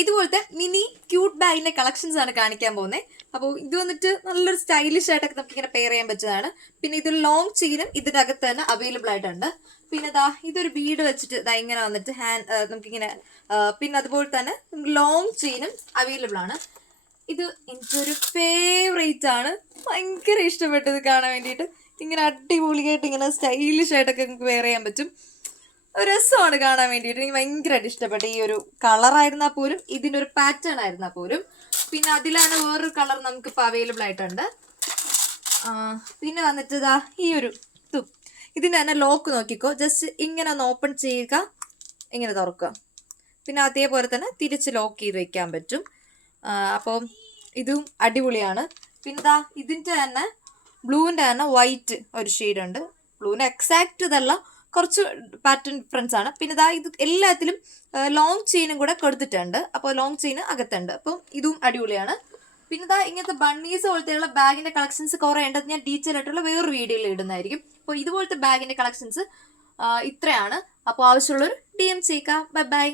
ഇതുപോലത്തെ mini cute ബാഗിന്റെ collections ആണ് കാണിക്കാൻ പോകുന്നത്. അപ്പോൾ ഇത് വന്നിട്ട് നല്ലൊരു സ്റ്റൈലിഷ് ആയിട്ടൊക്കെ നമുക്ക് ഇങ്ങനെ പെയർ ചെയ്യാൻ പറ്റുന്നതാണ്. പിന്നെ ഇതൊരു ലോങ് ചെയിനും ഇതിന്റെ അകത്ത് തന്നെ അവൈലബിൾ ആയിട്ടുണ്ട്. പിന്നെ ഇതൊരു ബീഡ് വെച്ചിട്ട് ഇങ്ങനെ വന്നിട്ട് നമുക്കിങ്ങനെ പിന്നെ അതുപോലെ തന്നെ ലോങ് ചെയിനും അവൈലബിൾ ആണ്. ഇത് എനിക്കൊരു ഫേവറേറ്റ് ആണ്, ഭയങ്കര ഇഷ്ടപ്പെട്ടത് കാണാൻ വേണ്ടിയിട്ട്. ഇങ്ങനെ അടിപൊളിയായിട്ട് ഇങ്ങനെ സ്റ്റൈലിഷ് ആയിട്ടൊക്കെ നമുക്ക് വെയർ ചെയ്യാൻ പറ്റും. രസമാണ് കാണാൻ വേണ്ടിയിട്ട്. എനിക്ക് ഭയങ്കരമായിട്ട് ഇഷ്ടപ്പെട്ടു. ഈ ഒരു കളറായിരുന്നാൽ പോലും ഇതിൻ്റെ ഒരു പാറ്റേൺ ആയിരുന്നാൽ പോലും. പിന്നെ അതിലാണ് വേറൊരു കളർ നമുക്കിപ്പോൾ അവൈലബിൾ ആയിട്ടുണ്ട്. പിന്നെ വന്നിട്ട് ഈ ഒരു ഇതിൻ്റെ തന്നെ ലോക്ക് നോക്കിക്കോ. ജസ്റ്റ് ഇങ്ങനെ ഒന്ന് ഓപ്പൺ ചെയ്യുക, ഇങ്ങനെ തുറക്കുക. പിന്നെ അതേപോലെ തന്നെ തിരിച്ച് ലോക്ക് ചെയ്ത് വെക്കാൻ പറ്റും. അപ്പോൾ ഇതും അടിപൊളിയാണ്. പിന്നെ ഇതിൻ്റെ തന്നെ ബ്ലൂവിൻ്റെ തന്നെ വൈറ്റ് ഒരു ഷെയ്ഡുണ്ട്. ബ്ലൂവിൻ്റെ എക്സാക്റ്റ് ഇതല്ല, കുറച്ച് പാറ്റേൺ ഡിഫറൻസ് ആണ്. പിന്നെ ഇത് എല്ലാത്തിലും ലോങ് ചെയിനും കൂടെ കൊടുത്തിട്ടുണ്ട്. അപ്പോൾ ലോങ് ചെയിൻ അകത്തുണ്ട്. അപ്പം ഇതും അടിപൊളിയാണ്. പിന്നെ ഇങ്ങനത്തെ ബണ്ണീസ് പോലത്തെയുള്ള ബാഗിന്റെ കളക്ഷൻസ് കുറേ ഉണ്ട്. ഞാൻ ഡീറ്റെയിൽ ആയിട്ടുള്ള വേറൊരു വീഡിയോയിൽ ഇടുന്നതായിരിക്കും. അപ്പോൾ ഇതുപോലത്തെ ബാഗിന്റെ കളക്ഷൻസ് ഇത്രയാണ്. അപ്പോൾ ആവശ്യമുള്ളവർ DM ചെയ്യുക. Bye bye.